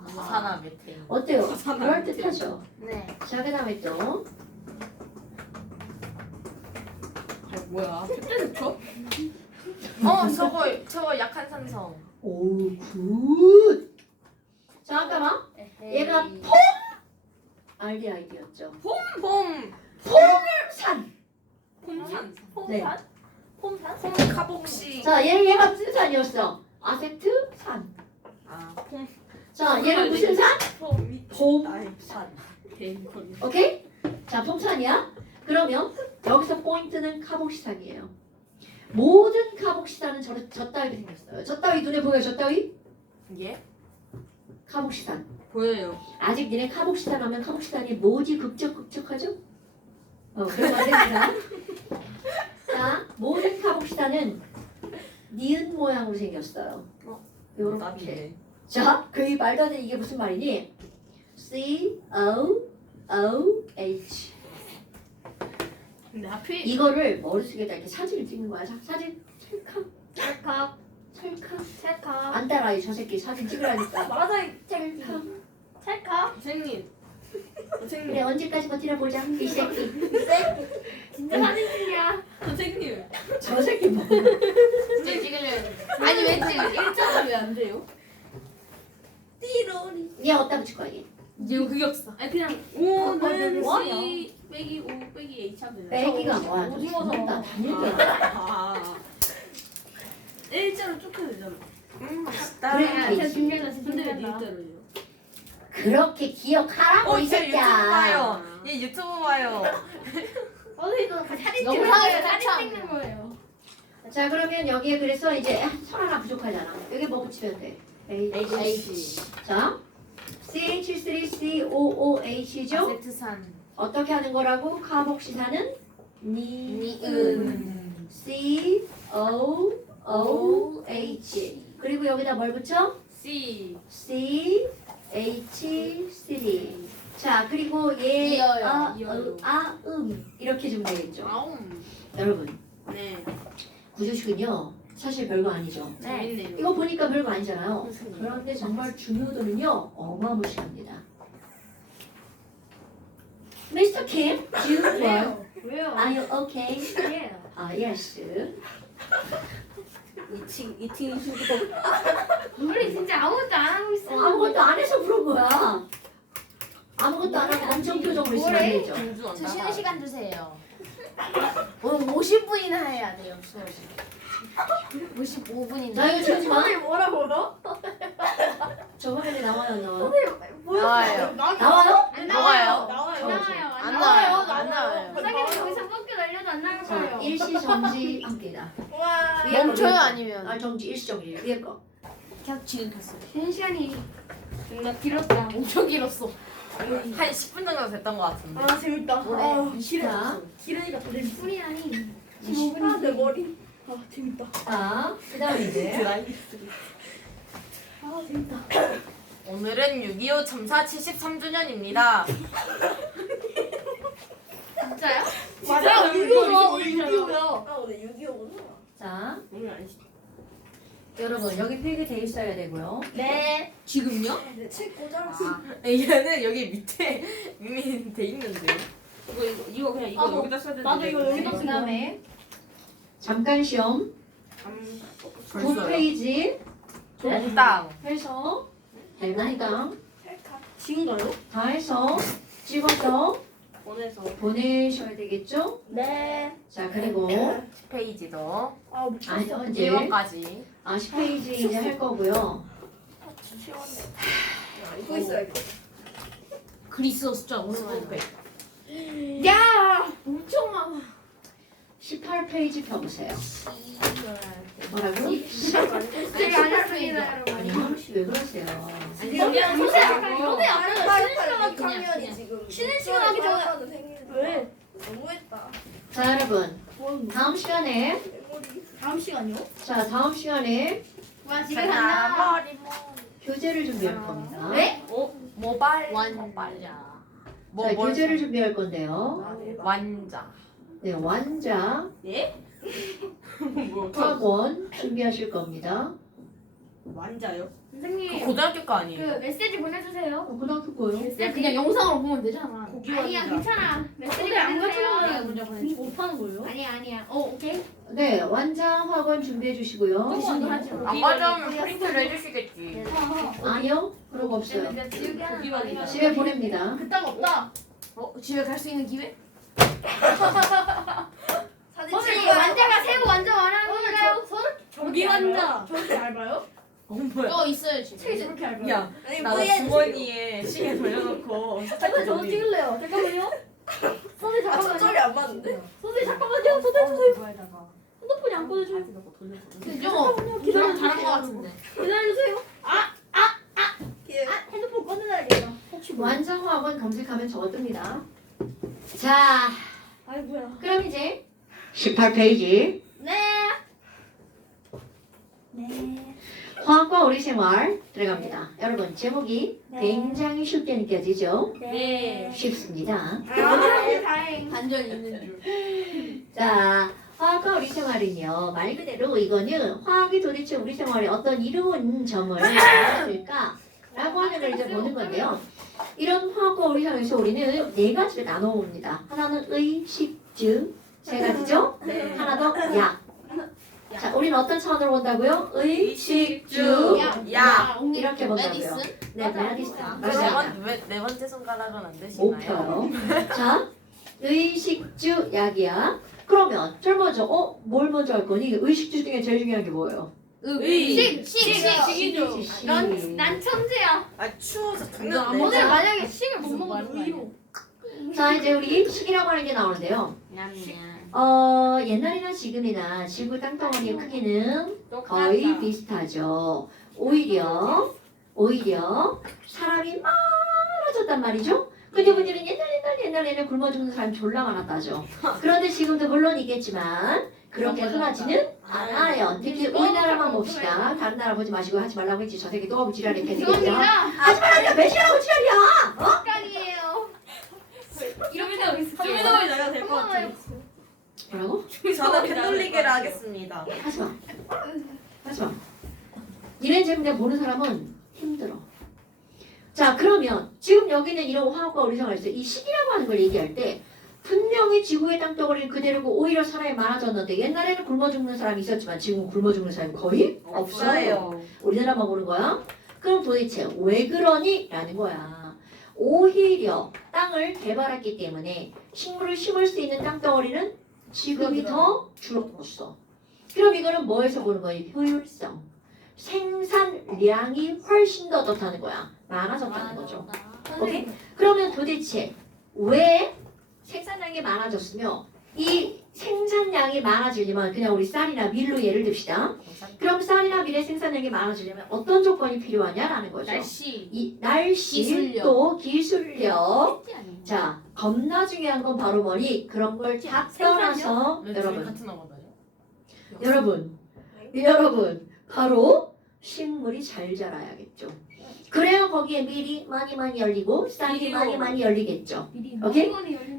산화 메테인. 어때요? 그럴듯하죠? 네. 자, 그 다음에 또. 뭐야? 그때 저? 저거 약한 산성. 오, 굿! 잠깐만. 얘가 RDID였죠. 폼. 산! 폼산. 네. 폼 카복시. 자, 얘가 무슨 산이었어? 아세트 산. 폼. 자, 얘는 무슨 산? 폼. 봄산. 대인권. 오케이? 자, 폼산이야. 그러면 여기서 포인트는 카복시산이에요. 모든 카복시산은 저 따위로 생겼어요. 저 따위 눈에 보여요? 저 따위? 예? 카복시산. 보여요. 아직 니네 카복시산 하면 카복시산이 뭐지 극적하죠? 그런 거 생각나. 자, 모든 카복시산은 니은 모양으로 생겼어요. 요렇게. 답이네. 자, 그 말도 안 되는 이게 무슨 말이니? C-O-O-H. 근데 하필 이거를 머릿속에다 이렇게 사진을 찍는 거야. 사진 찰칵 찰칵 찰칵. 찰칵 안 따라해 저 새끼 사진 찍으라니까. 맞아 찰칵. 찰칵 선생님. 선생님. 그래 언제까지 버티나 보자 이 새끼. 진짜 사진 찍냐 선생님. 저 새끼 뭐. 진짜 찍으려 아니 왜 찍어 1점은 왜안 돼요? 얘 어디다 붙일 거야 얘? 이거 흑역사 아니 그냥 어, 5는 뭐하냐? C 빼기 5 빼기 H 하면 되나요? 빼기가 뭐야? 너 오징어서. 죽는다 다 얘기해. 아. 일자로 쭉 해도 되잖아. 맛있다. 그래. 진짜 준비한다 진짜 근데 왜 준비한다 일자로요? 그렇게 기억하라고 이 쟤 유튜브 새끼야. 봐요. 얘 유튜브 봐요. 선생님도 사진 영상에서 사진 찍는 거예요 자 그러면 여기에 그래서 이제 선 하나 부족하잖아. 여기 뭐 붙이면 돼? H. 자 CH3COOH죠? 세트산. 어떻게 하는 거라고? 카복시산은 니은 COOH 그리고 여기다 뭘 붙여? C. CH3 자 그리고 얘 이어요, 이어요. 이렇게 주면 되겠죠? 아움. 여러분 네. 구조식은요 사실 별거 아니죠. 재밌네요. 이거 보니까 별거 아니잖아요. 그런데 정말 중요도는요 어마무시합니다. Mr. Kim, do you well? 왜요? Are you okay? 예. Yes. 이팅 수고. 우리 진짜 아무것도 안 하고 있어 아무것도 안 해서 그런 거야. 아무것도 안 하고 엄청 표정으로 있으면 안 되죠. 공주 안 저 쉬는 나가. 시간 주세요 오늘 50분이나 해야 돼요 수업 55분이나 나 이거 치우지 마. 뭐라고 너? 저 화면에 나와요, 안 나와요? 나와요. 나와요? 안 나와요. 안 나와요 안 나와요. 안 나와요. 선생님 거기서 꺾여 날려도 안 나올 자, 거예요 일시정지 합니다. 멈춰요 아니면 아, 정지, 일시정지. 위에 거. 계속 지금 켰어요. 쉬는 시간이 정말 길었다 엄청 길었어 한 10분 정도 됐던 것 같은데. 아 재밌다. 아 자, 기르니까 더 재밌어. 뿐이 아니 아내 머리. 아 재밌다. 자, 그 다음에 이제. 아 재밌다. 오늘은 6.25 참사 73주년입니다. 진짜요? 맞아. 오늘 6.25야. 아 오늘 6.25구나. 자, 오늘 아니시. 여러분, 여기 필기 돼 있어야 되고요. 네 지금요? 내책 꽂아놨어. 얘는 여기 밑에 이미 돼 있는데. 이거 그냥 이거 나도- 여기다 써야 되는데. 나도 이거 여기다 그 다음에 잠깐 시험. 벌써요? 9페이지 몽땅. 해서 대문당 지금가요? 다 해서 찍어서 보내서. 보내셔야 되겠죠? 네. 자, 그리고 10페이지도 아 미쳤어. 아니요, 이제 1번까지. 10페이지 이제 할 거고요. 이거 있어요. 그리스 숫자 오늘 500. 야 엄청 많아. 18페이지 펴보세요. 뭐라고? 되게 안 했습니다 아니, 여러분 하루 씨왜 그러세요? 너네 너네 안 안 해요. 빨리 그냥, 학년이 그냥. 지금. 쉬는 시간 하기 전에. 전에. 왜? 너무했다. 자, 여러분. 뭐 다음 시간에 메모리. 다음 시간요? 자, 다음 시간에 와 집에 간다 머리 교재를 준비할 겁니다. 네? 모발. 완자 뭐, 자, 뭘 교재를 준비할 건데요. 아 대박. 완자. 네, 완자 예? 뭐 학원 준비하실 겁니다. 완자요? 선생님 고등학교 거 그 아니에요? 메시지 보내주세요 고등학교 거요? 야 그냥 영상으로 보면 되잖아 고기 아니야 완자. 괜찮아 메시지 안 보내주세요 같은 먼저 공부 보내주세요. 못 하는 거예요? 아니야 오케이 네, 완장 학원 준비해 주시고요. 정도 하지 마. 안 맞으면 프린트를 해주시겠지. 아니요, 그런 거 없어요. 내가 지우개 하나 고기 완자. 가져가. 집에 보냅니다. 그딴 거 없다 집에 갈 수 있는 기회? 사진 오늘 찍어요. 완자가 세고 완자 말하는가요? 저기 앉아. 저렇게 얇아요? 뭐야? 있어요 집에 책이 저렇게 얇아요? 야, 아니 나 뭐야 주머니에 시계 돌려놓고 저도 찍을래요. 잠깐만요. 선생님 잠깐만요. 손절이 안 맞는데? 선생님 잠깐만요. 도대체 이거에다가 핸드폰이 안 꺼져요. 바지 넣고 돌려서. 그죠? 기다려 잘한 거 같은데. 기다려주세요. 핸드폰 꺼내놔야겠다. 혹시 뭐? 완성학원 검색하면 저거 뜹니다. 자, 아이 뭐야. 그럼 이제 18페이지 네. 네. 화학과 우리생활 들어갑니다. 여러분 제목이 네. 굉장히 쉽게 느껴지죠? 네. 쉽습니다. 다행. 반전 있는 줄. 자, 화학과 우리생활은요. 말 그대로 이거는 화학이 도대체 우리생활에 어떤 이로운 점을 가졌을까? 라고 하는 걸 이제 보는 건데요. 이런 화학과 우리생활에서 우리는 네 가지를 나눠봅니다. 하나는 의, 식, 즉, 세 가지죠? 네. 하나 더 약. 자, 우리는 어떤 차원으로 본다고요? 의, 식, 즉, 야. 이렇게 본다고요. 메디슨? 네, 메디슨. 네 번째 손가락은 안 못 되시나요? 펴요. 자, 의식주 약이야. 그러면 제일 먼저 뭘 먼저 할 거니? 의식주 중에 제일 중요한 게 뭐예요? 식이죠. 식. 난 천재야. 아 추워서 나 죽는데. 오늘 만약에 식을 못 먹으면 의료. 자, 이제 우리 식이라고 하는 게 나오는데요. 냠냠. 옛날이나 지금이나 지구 땅덩어리의 크기는 거의 비슷하죠. 오히려 사람이 많아졌단 말이죠. 근데 문제는 옛날에는 굶어 죽는 사람이 졸라 많았다죠. 그런데 지금도 물론 있겠지만 그렇게 흔하지는 않아요. 특히 우리나라만 봅시다. 다른 나라 보지 마시고 하지 말라고 했지. 저 새끼 또 하고 지랄이 이렇게 되겠죠. 죄송합니다. 하지 말라니까 매시라고 지랄이야. 깜깜이에요. 이러면 나가도 될 것 같아. 뭐라고? 저는 펜돌리기를 하겠습니다. 하지마. 이런 재미를 보는 사람은 힘들어. 자, 그러면 지금 여기는 이런 화학과 우리생활에서 이 식이라고 하는 걸 얘기할 때 분명히 지구의 땅덩어리는 그대로고 오히려 사람이 많아졌는데 옛날에는 굶어 죽는 사람이 있었지만 지금은 굶어 죽는 사람이 거의 없어요. 우리나라만 보는 거야. 그럼 도대체 왜 그러니? 라는 거야. 오히려 땅을 개발했기 때문에 식물을 심을 수 있는 땅덩어리는 지금이 더 줄어들었어. 그럼 이거는 뭐에서 보는 거예요? 효율성. 생산량이 훨씬 더 좋다는 거야. 많아졌다는 거죠. 오케이? 그러면 도대체 왜 생산량이 많아졌으며 이 생산량이 많아지려면 그냥 우리 쌀이나 밀로 예를 듭시다. 그럼 쌀이나 밀의 생산량이 많아지려면 어떤 조건이 필요하냐라는 거죠. 이 날씨 기술력. 또 기술력. 자, 겁나 중요한 건 바로 뭐니? 그런 걸 다 떠나서 여러분 같은 어거든요. 여러분 바로 식물이 잘 자라야겠죠. 그래야 거기에 밀이 많이 열리고 쌀이 많이 열리겠죠. 오케이?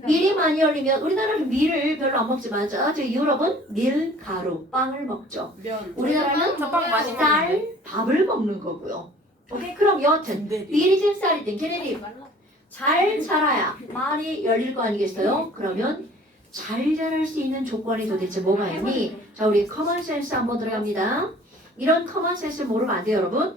밀이 많이 열리면 우리나라는 밀을 별로 안 먹지만 저 유럽은 밀가루 빵을 먹죠. 우리나라는 저빵 많이 쌀 밥을 먹는 거고요. 오케이? 그럼 여하튼 밀이든 쌀이든 걔네들이 잘 자라야 많이 열릴 거 아니겠어요? 그러면 잘 자랄 수 있는 조건이 도대체 뭐가 있니? 자, 우리 커먼 센스 한번 들어갑니다. 이런 커먼 센스 모르면 안 돼요, 여러분.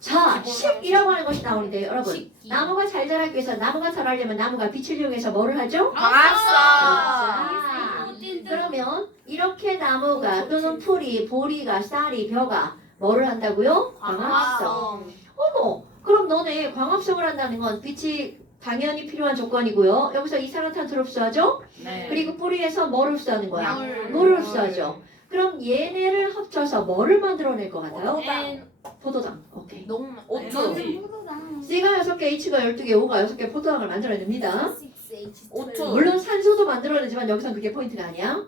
자, 식이라고 하는 것이 나오는데 여러분, 나무가 잘 자라기 위해서 나무가 자라려면 나무가 빛을 이용해서 뭐를 하죠? 방학사. 자, 그러면 이렇게 나무가 또는 풀이, 보리가, 쌀이, 벼가 뭐를 한다고요? 광합성. 어머, 그럼 너네 광합성을 한다는 건 빛이 당연히 필요한 조건이고요. 여기서 이산화탄소를 흡수하죠? 네. 그리고 뿌리에서 뭐를 흡수하는 거야? 물을 흡수하죠. 그럼 얘네를 합쳐서 뭐를 만들어낼 것 같아요? 포도당. 오케이. 오투. C가 6개, H가 12개, O가 6개 포도당을 만들어냅니다. 오투. 물론 산소도 만들어내지만 여기선 그게 포인트가 아니야.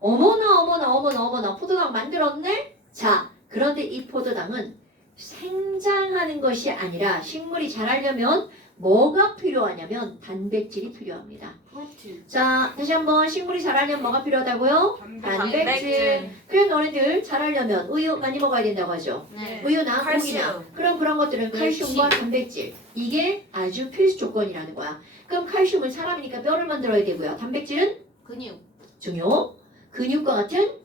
어머나 포도당 만들었네? 자, 그런데 이 포도당은 생장하는 것이 아니라 식물이 자라려면 뭐가 필요하냐면 단백질이 필요합니다. 자, 다시 한번 식물이 자라려면 뭐가 필요하다고요? 단백질. 그럼 너네들 자라려면 우유 많이 먹어야 된다고 하죠. 우유나 고기나 그럼 그런 것들은 칼슘과 단백질 이게 아주 필수 조건이라는 거야. 그럼 칼슘은 사람이니까 뼈를 만들어야 되고요. 단백질은 근육. 중요. 근육과 같은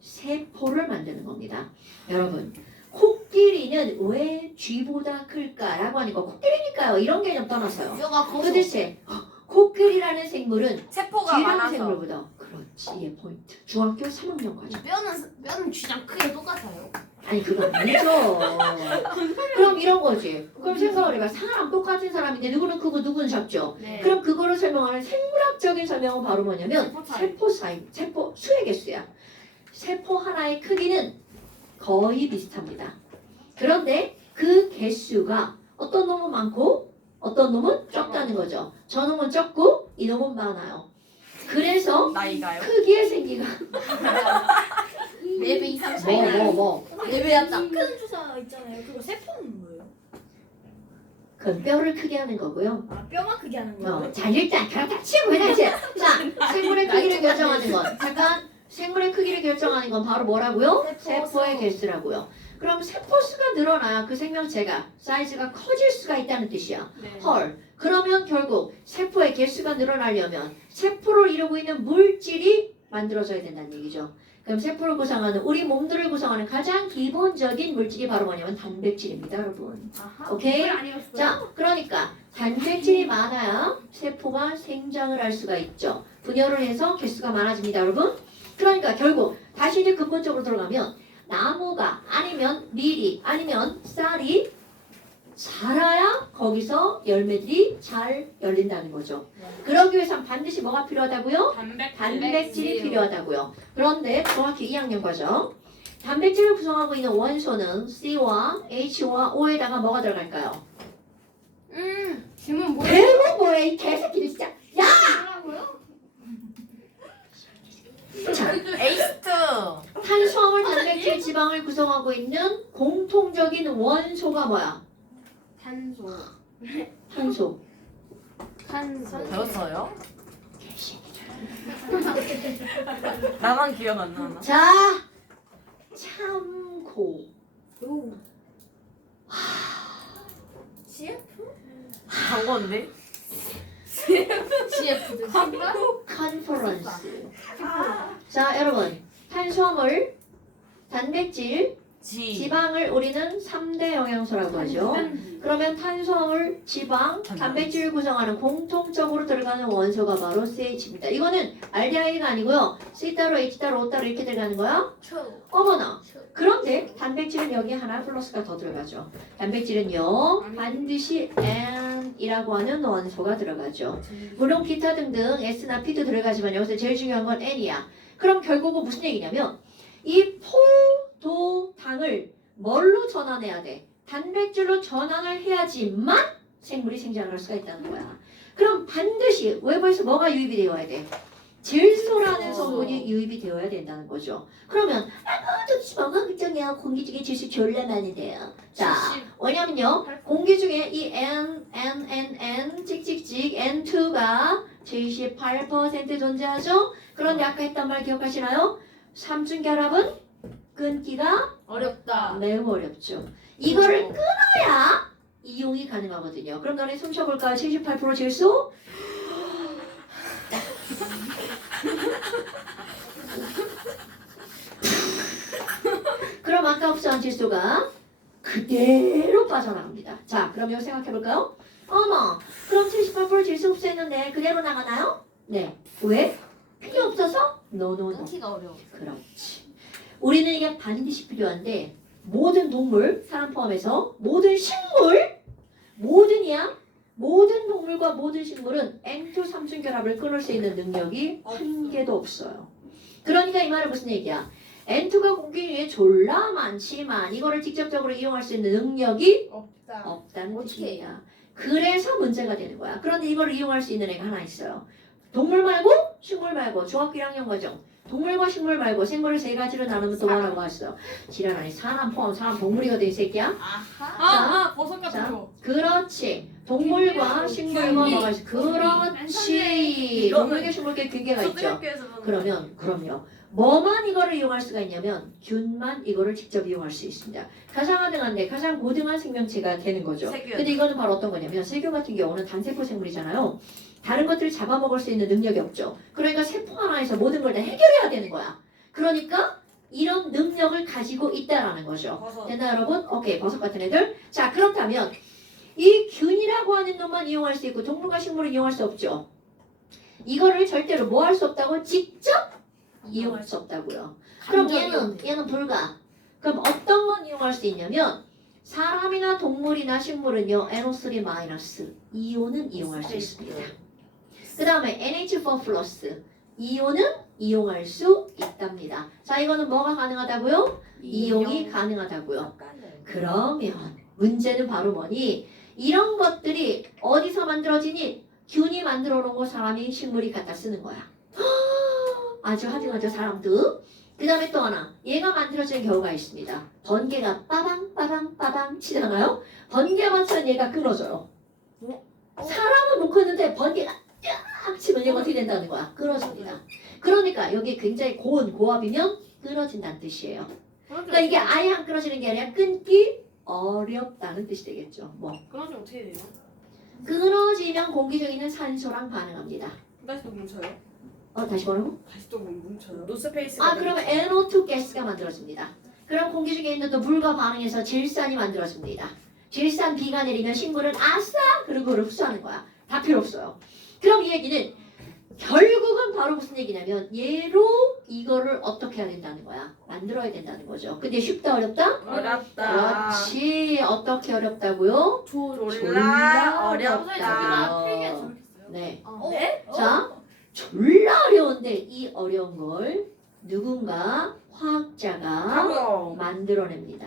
세포를 만드는 겁니다. 여러분, 코끼리는 왜 쥐보다 클까라고 하니까 코끼리니까요. 이런 개념 떠나서요. 뼈가 커서. 도대체 코끼리라는 생물은 세포가 쥐라는 많아서. 생물보다 그렇지. 얘 포인트. 중학교 3학년까지. 뼈는 쥐랑 크게 똑같아요. 아니 그건 아니죠. 그럼 이런 거지. 그럼 생각을 해봐. 사람 똑같은 사람인데 누구는 크고 누구는 작죠. 네. 그럼 그거를 설명하는 생물학적인 설명은 바로 뭐냐면 세포 사이, 세포 수의 개수야. 세포 하나의 크기는 거의 비슷합니다. 그런데 그 개수가 어떤 놈은 많고 어떤 놈은 적다는 거죠. 저 놈은 적고 이 놈은 많아요. 그래서 나이가요? 크기의 생기가 4배 이상 차이. 뭐 4배야 딱 큰 주사 있잖아요. 그거 세포는 뭐예요? 그건 뼈를 크게 하는 거고요. 아 뼈만 크게 하는 거예요? 자 일단 그렇다 치고 그냥 자 생물의 크기를 결정하는 건 잠깐 생물의 크기를 결정하는 건 바로 뭐라고요? 세포의 개수라고요. 그럼 세포 수가 늘어나야 그 생명체가 사이즈가 커질 수가 있다는 뜻이야. 네. 헐. 그러면 결국 세포의 개수가 늘어나려면 세포를 이루고 있는 물질이 만들어져야 된다는 얘기죠. 그럼 세포를 구성하는 우리 몸들을 구성하는 가장 기본적인 물질이 바로 뭐냐면 단백질입니다, 여러분. 아하. 오케이? 그걸 아니었어요? 자, 그러니까 단백질이 많아야 세포가 생장을 할 수가 있죠. 분열을 해서 개수가 많아집니다, 여러분. 그러니까 결국 다시 이제 근본적으로 들어가면 나무가 아니면 밀이 아니면 쌀이 자라야 거기서 열매들이 잘 열린다는 거죠. 그러기 위해선 반드시 뭐가 필요하다고요? 단백질이 필요하다고요. 그런데 정확히 2학년 과정. 단백질을 구성하고 있는 원소는 C와 H와 O에다가 뭐가 들어갈까요? 질문 뭐야? 대박 뭐야 이 개새끼들 진짜. 뭐라고요? 자, 에이스트. 탄수화물, 단백질, 지방을 구성하고 있는 공통적인 원소가 뭐야? 탄소. 탄소. 배웠어요? 나만 기억 안 나나? 자, 참고. CF? 광고인데? CF도 컨퍼런스. 자, 여러분. 탄수화물, 단백질, 지방을 우리는 3대 영양소라고 하죠. 그러면 탄수화물, 지방, 단백질을 구성하는 공통적으로 들어가는 원소가 바로 CH입니다. 이거는 RDI가 아니고요. C 따로 H 따로 O 따로 이렇게 들어가는 거야. 어머나. 그런데 단백질은 여기 하나 플러스가 더 들어가죠. 단백질은요. 반드시 N이라고 하는 원소가 들어가죠. 물론 기타 등등 S나 P도 들어가지만 여기서 제일 중요한 건 N이야. 그럼 결국은 무슨 얘기냐면 이 포도당을 뭘로 전환해야 돼? 단백질로 전환을 해야지만 생물이 생장을 할 수가 있다는 거야. 그럼 반드시 외부에서 뭐가 유입이 되어야 돼? 질소라는 성분이 유입이 되어야 된다는 거죠. 그러면 저 뭐가 걱정이야. 공기 중에 질소 졸라 많은데요. 자, 왜냐면요. 공기 중에 이 N, 찍찍찍, N2가 78% 존재하죠. 그런데 아까 했던 말 기억하시나요? 삼중결합은 끊기가 어렵다. 매우 어렵죠. 이거를 끊어야 이용이 가능하거든요. 그럼 너네 숨 쉬어볼까요? 78% 질소? 그럼 아까 흡수한 질소가 그대로 빠져나갑니다. 자, 그럼 이거 생각해볼까요? 어머, 그럼 78% 질소 흡수했는데 그대로 나가나요? 네. 왜? 필요 없어서? 노노노. 끊기가 어려워. 그렇지. 우리는 이게 반드시 필요한데 모든 동물, 사람 포함해서 모든 식물, 모든 동물과 모든 식물은 N2 삼중결합을 끊을 수 있는 능력이 한 개도 없어요. 그러니까 이 말은 무슨 얘기야? N2가 공기 중에 졸라 많지만 이거를 직접적으로 이용할 수 있는 능력이 없다는 뜻이야. 그래서 문제가 되는 거야. 그런데 이걸 이용할 수 있는 애가 하나 있어요. 동물 말고 식물 말고 중학교 1학년 과정. 동물과 식물 말고 생물을 세 가지로 나누면 또 뭐라고 했어요? 지랄 아니 사람 포함 사람 동물이거든 이 새끼야. 버섯 같은 자, 거. 그렇지. 동물과 식물과 뭐가 있어? 그렇지. 동물과 식물께 경계가 있죠. 초등학교에서 보는 그럼요. 뭐만 이거를 이용할 수가 있냐면 균만 이거를 직접 이용할 수 있습니다. 가장 하등한데 가장 고등한 생명체가 되는 거죠. 세균. 근데 이거는 바로 어떤 거냐면 세균 같은 경우는 단세포 생물이잖아요. 다른 것들을 잡아먹을 수 있는 능력이 없죠. 그러니까 세포 하나에서 모든 걸 다 해결해야 되는 거야. 그러니까 이런 능력을 가지고 있다라는 거죠. 버섯. 됐나 여러분? 오케이, 버섯 같은 애들. 자, 그렇다면 이 균이라고 하는 놈만 이용할 수 있고 동물과 식물을 이용할 수 없죠. 이거를 절대로 뭐 할 수 없다고? 직접 이용할 수 없다고요. 그럼 얘는 불가. 그럼 어떤 건 이용할 수 있냐면 사람이나 동물이나 식물은요 NO3 마이너스 이온은 이용할 수 있습니다. 그 다음에 NH4 플러스 이온은 이용할 수 있답니다. 자 이거는 뭐가 가능하다고요? 이용이 가능하다고요. 그러면 문제는 바로 뭐니? 이런 것들이 어디서 만들어지니? 균이 만들어 놓은 거 사람이 식물이 갖다 쓰는 거야. 아주 하등하죠 사람도. 그 다음에 또 하나 얘가 만들어지는 경우가 있습니다. 번개가 빠방 빠방 빠방 치잖아요. 번개 맞으면 얘가 끊어져요. 사람은 못 끊는데 번개가 쫙 치면 얘가 어떻게 된다는 거야? 끊어집니다. 그러니까 여기 굉장히 고압이면 끊어진다는 뜻이에요. 그러니까 이게 아예 안 끊어지는 게 아니라 끊기 어렵다는 뜻이 되겠죠. 뭐 그럼 어떻게 돼요? 끊어지면 공기 중에 있는 산소랑 반응합니다. 다시 또 뭉쳐요? 다시 뭐라고? 다시 또 뭉쳐요? 노스페이스가 그러면 NO2 가스가 만들어집니다. 그럼 공기 중에 있는 또 물과 반응해서 질산이 만들어집니다. 질산 비가 내리면 식물은 아싸! 그리고 그걸 흡수하는 거야. 다 필요 없어요. 그럼 이 얘기는 결국은 바로 무슨 얘기냐면 얘로 이거를 어떻게 해야 된다는 거야. 만들어야 된다는 거죠. 근데 쉽다 어렵다? 어렵다. 그렇지. 어떻게 어렵다고요? 졸라 어렵다. 네. 네? 자, 졸라 어려운데 이 어려운 걸 누군가 화학자가 하버. 만들어냅니다.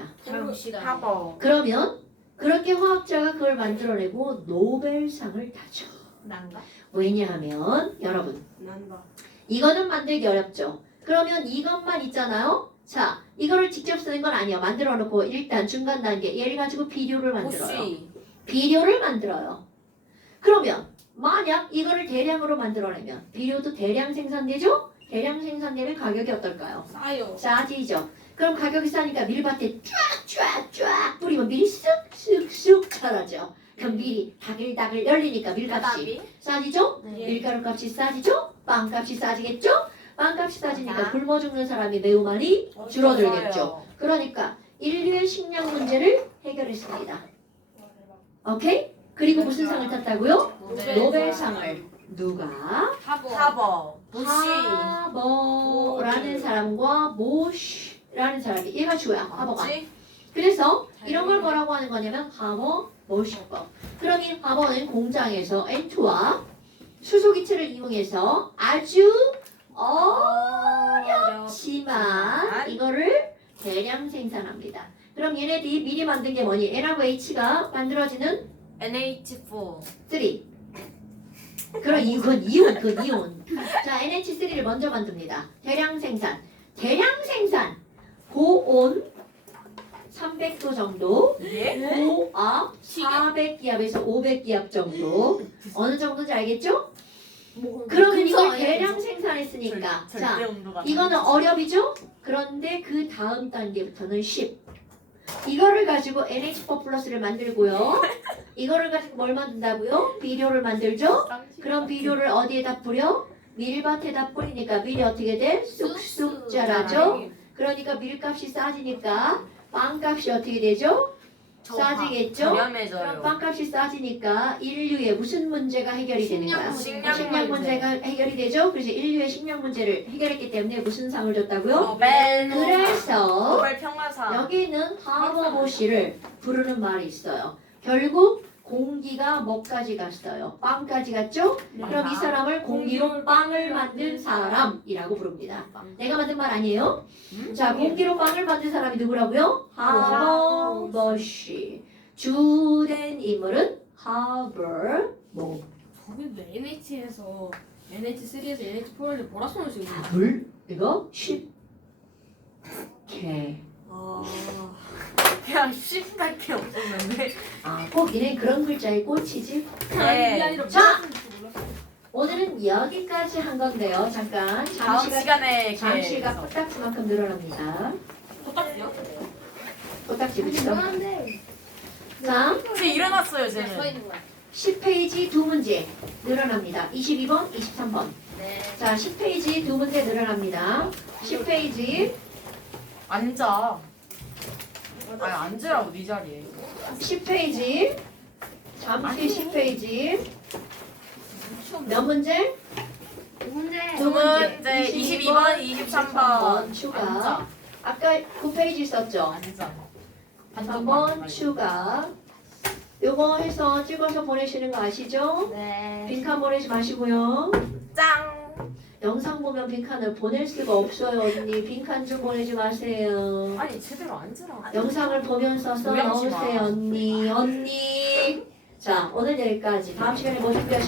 하버. 그러면 그렇게 화학자가 그걸 만들어내고 노벨상을 타죠. 난가? 왜냐하면 여러분 난다. 이거는 만들기 어렵죠. 그러면 이것만 있잖아요. 자, 이거를 직접 쓰는 건 아니야. 만들어 놓고 일단 중간 단계 얘를 가지고 비료를 만들어요. 보시. 비료를 만들어요. 그러면 만약 이거를 대량으로 만들어내면 비료도 대량 생산되죠? 대량 생산되면 가격이 어떨까요? 싸요. 싸지죠. 그럼 가격이 싸니까 밀밭에 쫙쫙쫙 뿌리면 밀이 쑥쑥쑥 자라죠. 그럼 밀이 다글다글 열리니까 밀값이 싸지죠? 네. 밀가루 값이 싸지죠? 빵값이 싸지겠죠? 빵값이 싸지니까 맞아. 굶어 죽는 사람이 매우 많이 줄어들겠죠. 그러니까 인류의 식량 문제를 해결했습니다. 오케이? 그리고 무슨 상을 탔다고요? 노벨상을 누가? 하버. 보시. 하버라는 사람과 모시라는 사람이 얘가 주야 하버가. 뭐지? 그래서 이런 걸 뭐라고 하는 거냐면 하버 모시법. 그럼 이 하버는 공장에서 N2와 수소기체를 이용해서 아주 어렵지만 이거를 대량 생산합니다. 그럼 얘네들이 미리 만든 게 뭐니? N하고 H가 만들어지는 NH4. 3. 그럼 이건 이온, 그 이온. 자, NH3를 먼저 만듭니다. 대량 생산. 대량 생산. 고온 300도 정도. 예? 고압 400기압에서 500기압 정도. 어느 정도인지 알겠죠? 그러면 이걸 대량 생산했으니까. 자, 이거는 어렵이죠? 그런데 그 다음 단계부터는 10. 이거를 가지고 NH4 플러스를 만들고요. 이거를 가지고 뭘 만든다고요? 비료를 만들죠? 그럼 비료를 어디에다 뿌려? 밀밭에다 뿌리니까 밀이 어떻게 돼? 쑥쑥 자라죠? 그러니까 밀값이 싸지니까 빵값이 어떻게 되죠? 싸지겠죠? 그럼 저렴해져요. 빵값이 싸지니까 인류의 무슨 문제가 해결이 되는 거야? 식량 문제가 해결이 되죠? 그래서 인류의 식량 문제를 해결했기 때문에 무슨 상을 줬다고요? 노벨. 그래서 노벨 평화상. 여기는 하버모시를 부르는 말이 있어요. 결국 공기가 뭐까지 갔어요? 빵까지 갔죠? 그럼 이 사람을 공기로 빵을 만든 사람이라고 부릅니다. 내가 만든 말 아니에요? 자, 공기로 빵을 만든 사람이 누구라고요? 하버모시. 주된 인물은 하버모. 근데 NH에서 NH3에서 NH4를 뭐라 써놓으시거 물 이거 쉽게. 그냥 10밖에 없었는데. 꼭 얘는 그런 글자에 꽂히지. 네. 자! 오늘은 여기까지 한 건데요. 잠깐 다음 시간에 잠시가 코딱지만큼 늘어납니다. 코딱지요? 코딱지 붙이죠. 자, 제 일어났어요, 서 쟤는. 있는 거야. 10페이지 두 문제 늘어납니다. 22번, 23번. 네. 자, 10페이지 두 문제 늘어납니다. 10페이지, 앉아. 아니, 앉으라고, 네 자리에. 10페이지, 잠시 10페이지. 몇 문제? 두 문제. 두 문제, 22번, 23번. 추가. 앉아. 아까 9페이지 있었죠? 완전. 한번 추가. 요거 해서 찍어서 보내시는 거 아시죠? 네. 빈칸 보내지 마시고요. 짱. 영상 보면 빈칸을 보낼 수가 없어요, 언니. 빈칸 좀 보내지 마세요. 아니 제대로 앉으라. 영상을 보면서 써 오해하지 마. 넣으세요, 언니. 자, 오늘 여기까지. 다음 시간에 뭐 준비하실